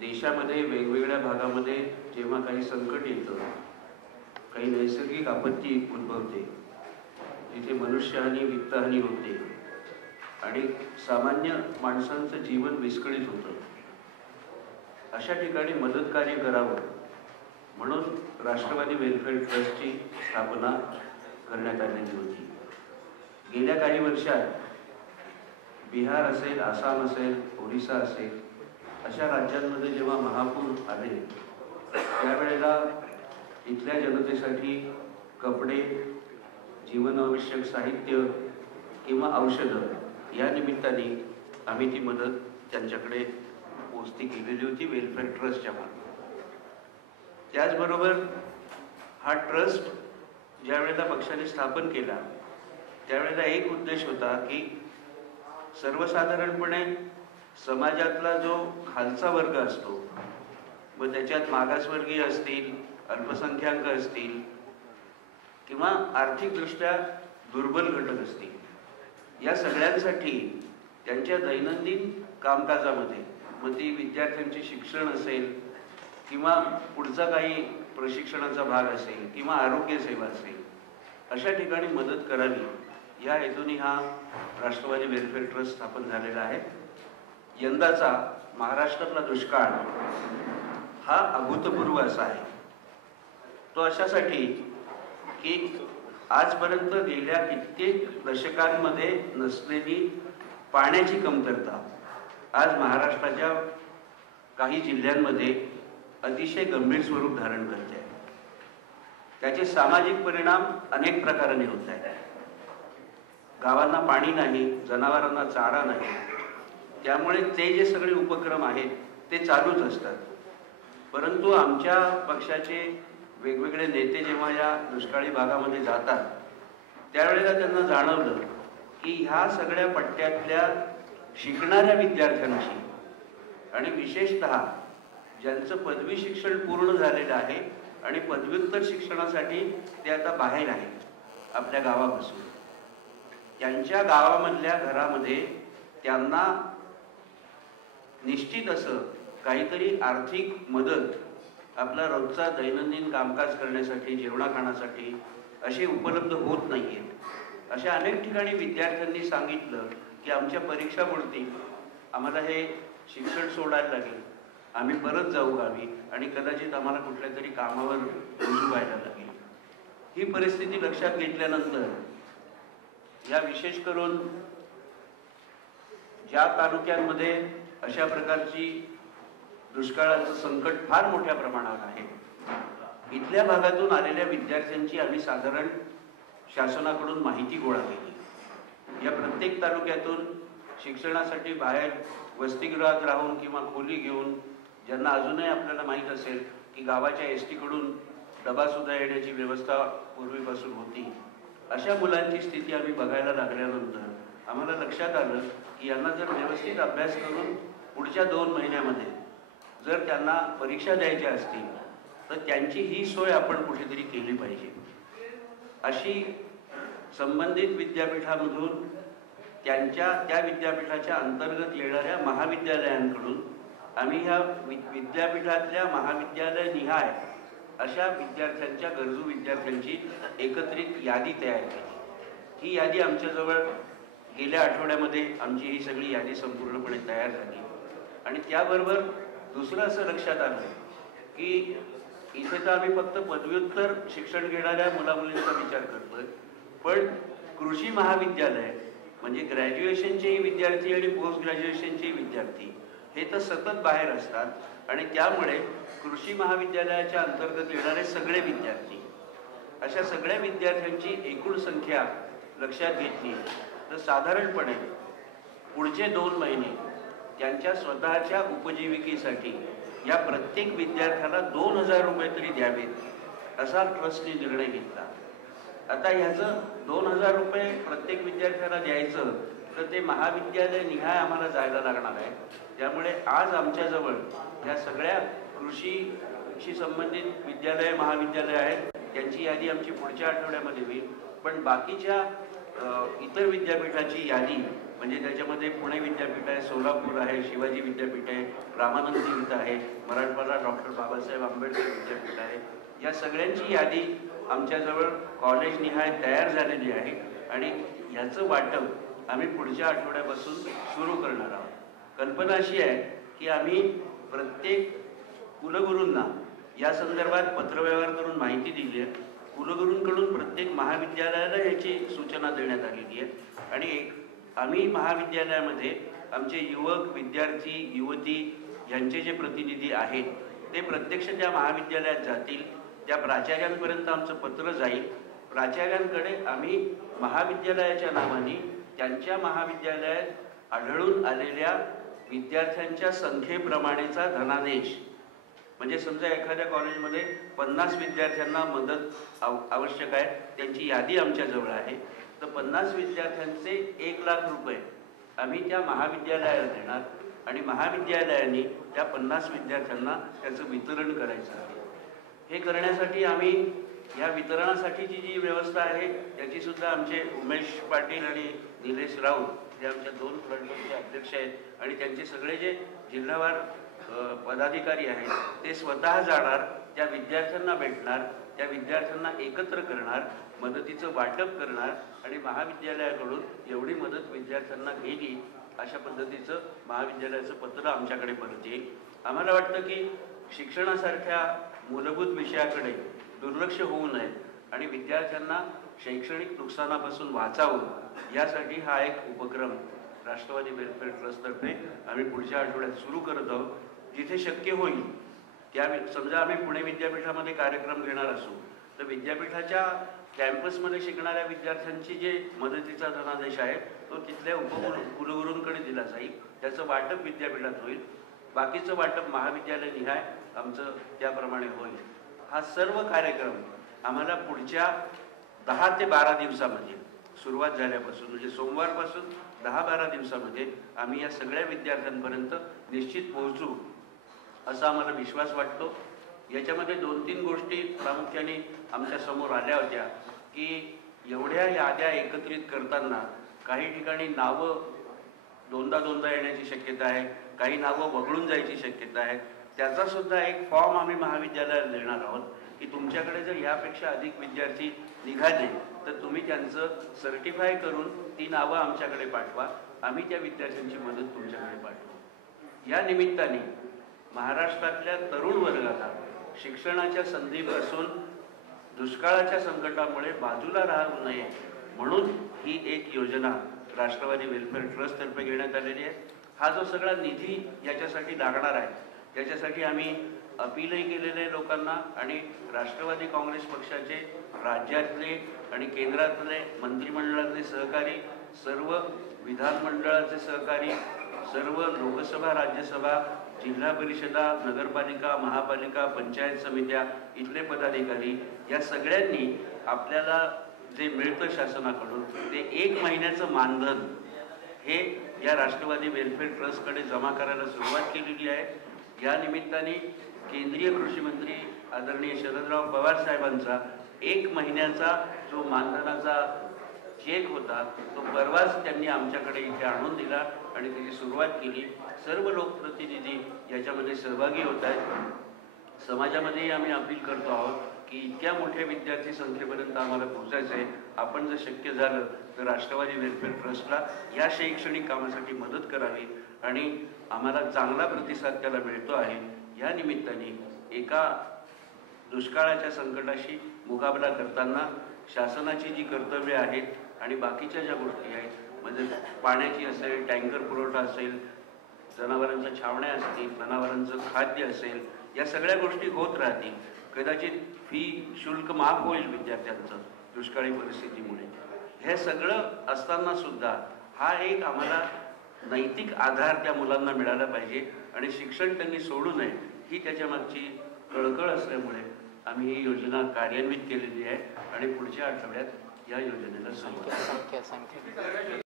देशामध्ये वेगवेगळ्या भागामध्ये जेव्हा काही संकट येतं, काही नैसर्गिक आपत्ती उद्भवते, जिथे मनुष्यहानी वित्तहानी होते आणि सामान्य माणसांचं जीवन विस्कळीत होतं, अशा ठिकाणी मदत कार्य करावं म्हणून राष्ट्रवादी वेलफेअर ट्रस्टची स्थापना करण्यात आलेली होती. गेल्या काही वर्षात बिहार असेल, आसाम असेल, ओरिसा असेल, अशा राज्यांमध्ये जेव्हा महापूर आले त्यावेळेला इथल्या जनतेसाठी कपडे, जीवनावश्यक साहित्य किंवा औषधं या निमित्ताने आम्ही ती मदत त्यांच्याकडे पोचती केलेली होती वेलफेअर ट्रस्टच्या मार्फत. त्याचबरोबर हा ट्रस्ट ज्या वेळेला पक्षाने स्थापन केला त्यावेळेला एक उद्देश होता की सर्वसाधारणपणे समाजातला जो खालचा वर्ग असतो व त्याच्यात मागासवर्गीय असतील, अल्पसंख्याक असतील किंवा आर्थिकदृष्ट्या दुर्बल घटक असतील, या सगळ्यांसाठी त्यांच्या दैनंदिन कामकाजामध्ये, मग ती विद्यार्थ्यांचे शिक्षण असेल किंवा पुढचा काही प्रशिक्षणाचा भाग असेल किंवा आरोग्य सेवा असेल, अशा ठिकाणी मदत करावी या हेतूने हा राष्ट्रवादी वेलफेअर ट्रस्ट स्थापन झालेला आहे. यंदाचा महाराष्ट्रातला दुष्काळ हा अभूतपूर्व असा आहे. तो अशासाठी की आजपर्यंत गेल्या कित्येक दशकांमध्ये नसलेली पाण्याची कमतरता आज महाराष्ट्राच्या काही जिल्ह्यांमध्ये अतिशय गंभीर स्वरूप धारण करते आहे. त्याचे सामाजिक परिणाम अनेक प्रकाराने होत आहेत. गावांना पाणी नाही, जनावरांना चारा नाही, त्यामुळे ते जे सगळे उपक्रम आहेत ते चालूच असतात. परंतु आमच्या पक्षाचे वेगवेगळे नेते जेव्हा या दुष्काळी भागामध्ये जातात त्यावेळेला त्यांना जाणवलं की ह्या सगळ्या पट्ट्यातल्या शिकणाऱ्या विद्यार्थ्यांची आणि विशेषतः ज्यांचं पदवी शिक्षण पूर्ण झालेलं आहे आणि पदव्युत्तर शिक्षणासाठी ते आता बाहेर आहेत आपल्या गावापासून, त्यांच्या गावामधल्या घरामध्ये त्यांना निश्चित असं काहीतरी आर्थिक मदत आपला रोजचा दैनंदिन कामकाज करण्यासाठी, जेवणाखाण्यासाठी असे उपलब्ध होत नाहीये. अशा अनेक ठिकाणी विद्यार्थ्यांनी सांगितलं की आमच्या परीक्षापुरती आम्हाला हे शिक्षण सोडायला लागेल, आम्ही परत जाऊ गावी आणि कदाचित आम्हाला कुठल्या तरी कामावर रुजू व्हायला लागेल. ही परिस्थिती लक्षात घेतल्यानंतर या विशेष करून ज्या तालुक्यांमध्ये अशा प्रकारची दुष्काळाचं संकट फार मोठ्या प्रमाणावर आहे, इथल्या भागातून आलेल्या विद्यार्थ्यांची आम्ही साधारण शासनाकडून माहिती गोळा केली. या प्रत्येक तालुक्यातून शिक्षणासाठी बाहेर वसतिगृहात राहून किंवा खोली घेऊन, ज्यांना अजूनही आपल्याला माहीत असेल की गावाच्या एस टीकडून डबासुद्धा येण्याची व्यवस्था पूर्वीपासून होती, अशा मुलांची स्थिती आम्ही बघायला लागल्यानंतर आम्हाला लक्षात आलं की यांना जर व्यवस्थित अभ्यास करून पुढच्या 2 महिन्यामध्ये जर त्यांना परीक्षा द्यायच्या असतील तर त्यांची ही सोय आपण कुठेतरी केली पाहिजे. अशी संबंधित विद्यापीठामधून त्या विद्यापीठाच्या अंतर्गत येणाऱ्या महाविद्यालयांकडून आम्ही ह्या विद्यापीठातल्या महाविद्यालय निहाय अशा विद्यार्थ्यांच्या, गरजू विद्यार्थ्यांची एकत्रित यादी तयार केली. ही यादी आमच्याजवळ गेल्या आठवड्यामध्ये आमची ही सगळी यादी संपूर्णपणे तयार झाली. आणि त्याबरोबर दुसरं असं लक्षात आलं की इथे तर आम्ही फक्त पदव्युत्तर शिक्षण घेणाऱ्या मुलामुलींचा विचार करतोय, पण कृषी महाविद्यालय म्हणजे ग्रॅज्युएशनचेही विद्यार्थी आणि पोस्ट ग्रॅज्युएशनचेही विद्यार्थी हे तर सतत बाहेर असतात आणि त्यामुळे कृषी महाविद्यालयाच्या अंतर्गत येणारे सगळे विद्यार्थी, अशा सगळ्या विद्यार्थ्यांची एकूण संख्या लक्षात घेतली तर साधारणपणे पुढचे 2 महिने त्यांच्या स्वतःच्या उपजीविकेसाठी या प्रत्येक विद्यार्थ्याला 2000 रुपये तरी द्यावेत असा ट्रस्टने निर्णय घेतला. आता ह्याचं 2000 रुपये प्रत्येक विद्यार्थ्याला द्यायचं तर ते महाविद्यालय निहाय आम्हाला जायला लागणार आहे. त्यामुळे आज आमच्याजवळ या सगळ्या कृषीशी संबंधित विद्यालय, महाविद्यालय आहेत, त्यांची यादी आमची पुढच्या आठवड्यामध्ये होईल. पण बाकीच्या इतर विद्यापीठाची यादी म्हणजे त्याच्यामध्ये पुणे विद्यापीठ आहे, सोलापूर आहे, शिवाजी विद्यापीठ आहे, रामानंद तीर्थ आहे, मराठवाडा डॉक्टर बाबासाहेब आंबेडकर विद्यापीठ आहे. या सगळ्यांची यादी आमच्याजवळ कॉलेजनिहाय तयार झालेली आहे आणि ह्याचं वाटप आम्ही पुढच्या आठवड्यापासून सुरू करणार आहोत. कल्पना अशी आहे की आम्ही प्रत्येक कुलगुरूंना या संदर्भात पत्रव्यवहार करून माहिती दिली आहे. कुलगुरूंकडून प्रत्येक महाविद्यालयाला याची सूचना देण्यात आलेली आहे आणि आम्ही महाविद्यालयामध्ये आमचे युवक, विद्यार्थी, युवती यांचे जे प्रतिनिधी आहेत ते प्रत्यक्ष त्या महाविद्यालयात जातील. त्या प्राचार्यांपर्यंत आमचं पत्र जाईल. प्राचार्यांकडे आम्ही महाविद्यालयाच्या नावाने त्यांच्या महाविद्यालयात आढळून आलेल्या विद्यार्थ्यांच्या संख्येप्रमाणेचा धनादेश, म्हणजे समजा एखाद्या कॉलेजमध्ये 50 विद्यार्थ्यांना मदत आवश्यक आहे, त्यांची यादी आमच्याजवळ आहे, तर 50 विद्यार्थ्यांचे 1 लाख रुपये आम्ही त्या महाविद्यालयाला देणार आणि महाविद्यालयाने त्या 50 विद्यार्थ्यांना त्याचं वितरण करायचं आहे. हे करण्यासाठी आम्ही या वितरणासाठीची जी व्यवस्था आहे त्याची सुद्धा आमचे उमेश पाटील आणि निलेश राऊत हे आमच्या 2 फ्रंटचे अध्यक्ष आहेत आणि त्यांचे सगळे जे जिल्हावार पदाधिकारी आहेत ते स्वतः जाणार, त्या विद्यार्थ्यांना भेटणार, त्या विद्यार्थ्यांना एकत्र करणार, मदतीचं वाटप करणार आणि महाविद्यालयाकडून एवढी मदत विद्यार्थ्यांना गेली अशा पद्धतीचं महाविद्यालयाचं पत्र आमच्याकडे परत येईल. आम्हाला वाटतं की शिक्षणासारख्या मूलभूत विषयाकडे दुर्लक्ष होऊ नये आणि विद्यार्थ्यांना शैक्षणिक नुकसानापासून वाचावं यासाठी हा एक उपक्रम राष्ट्रवादी वेलफेअर ट्रस्टतर्फे आम्ही पुढच्या आठवड्यात सुरू करत आहोत. जिथे शक्य होईल त्या, समजा आम्ही पुणे विद्यापीठामध्ये कार्यक्रम घेणार असू तर विद्यापीठाच्या कॅम्पसमध्ये शिकणाऱ्या विद्यार्थ्यांची जे मदतीचा धनादेश आहे तो तिथल्या कुलगुरूंकडे दिला जाईल. त्याचं वाटप विद्यापीठात होईल, बाकीचं वाटप महाविद्यालय निहाय आमचं त्याप्रमाणे होईल. हा सर्व कार्यक्रम आम्हाला पुढच्या 10 ते 12 दिवसामध्ये सुरुवात झाल्यापासून, म्हणजे सोमवारपासून 10-12 दिवसामध्ये आम्ही या सगळ्या विद्यार्थ्यांपर्यंत निश्चित पोहोचू असा आम्हाला विश्वास वाटतो. याच्यामध्ये 2-3 गोष्टी प्रामुख्याने आमच्या समोर आल्या होत्या की एवढ्या याद्या एकत्रित करताना काही ठिकाणी नावं दोनदा येण्याची शक्यता आहे, काही नावं वगळून जायची शक्यता आहे. त्याचा सुद्धा एक फॉर्म आम्ही महाविद्यालयाला देणार आहोत की तुमच्याकडे जर यापेक्षा अधिक विद्यार्थी निघाले तर तुम्ही त्यांचं सर्टिफाय करून ती नावं आमच्याकडे पाठवा, आम्ही त्या विद्यार्थ्यांची मदत तुमच्याकडे पाठवू. या निमित्ताने महाराष्ट्रातल्या तरुण वर्गाला शिक्षणाच्या संधीपासून दुष्काळाच्या संकटामुळे बाजूला राहू नये म्हणून ही एक योजना राष्ट्रवादी वेलफेअर ट्रस्टतर्फे घेण्यात आलेली आहे. हा जो सगळा निधी याच्यासाठी लागणार आहे त्याच्यासाठी आम्ही अपीलही केलेले लोकांना आणि राष्ट्रवादी काँग्रेस पक्षाचे राज्यातले आणि केंद्रातले मंत्रिमंडळातले सहकारी, सर्व विधानमंडळाचे सहकारी, सर्व लोकसभा, राज्यसभा, जिल्हा परिषदा, नगरपालिका, महापालिका, पंचायत समित्या इथले पदाधिकारी या सगळ्यांनी आपल्याला जे मिळतं शासनाकडून ते 1 महिन्याचं मानधन हे या राष्ट्रवादी वेलफेअर ट्रस्टकडे जमा करायला सुरुवात केलेली आहे. या निमित्ताने केंद्रीय कृषी मंत्री आदरणीय शरदराव पवार साहेबांचा 1 महिन्याचा जो मानधनाचा चेक होता तो परवाच त्यांनी आमच्याकडे इथे आणून दिला आणि त्याची सुरुवात केली. सर्व लोकप्रतिनिधी याच्यामध्ये सहभागी होत आहेत. समाजामध्येही आम्ही अपील करतो आहोत की इतक्या मोठ्या विद्यार्थी संख्येपर्यंत आम्हाला पोहोचायचं आहे. आपण जर शक्य झालं तर राष्ट्रवादी वेलफेअर ट्रस्टला या शैक्षणिक कामासाठी मदत करावी आणि आम्हाला चांगला प्रतिसाद त्याला मिळतो आहे. या निमित्ताने एका दुष्काळाच्या संकटाशी मुकाबला करताना शासनाची जी कर्तव्ये आहेत आणि बाकीच्या ज्या गोष्टी आहेत म्हणजे पाण्याची असेल, टँकर पुरवठा असेल, जनावरांच्या छावण्या असतील, जनावरांचं खाद्य असेल, या सगळ्या गोष्टी होत राहतील. कदाचित फी शुल्क माफ होईल विद्यार्थ्यांचं दुष्काळी परिस्थितीमुळे. हे सगळं असताना सुद्धा हा एक आम्हाला नैतिक आधार त्या मुलांना मिळाला पाहिजे आणि शिक्षण त्यांनी सोडू नये ही त्याच्यामागची कळकळ असल्यामुळे आम्ही ही योजना कार्यान्वित केलेली आहे आणि पुढच्या आठवड्यात या योजनेला सुरुवात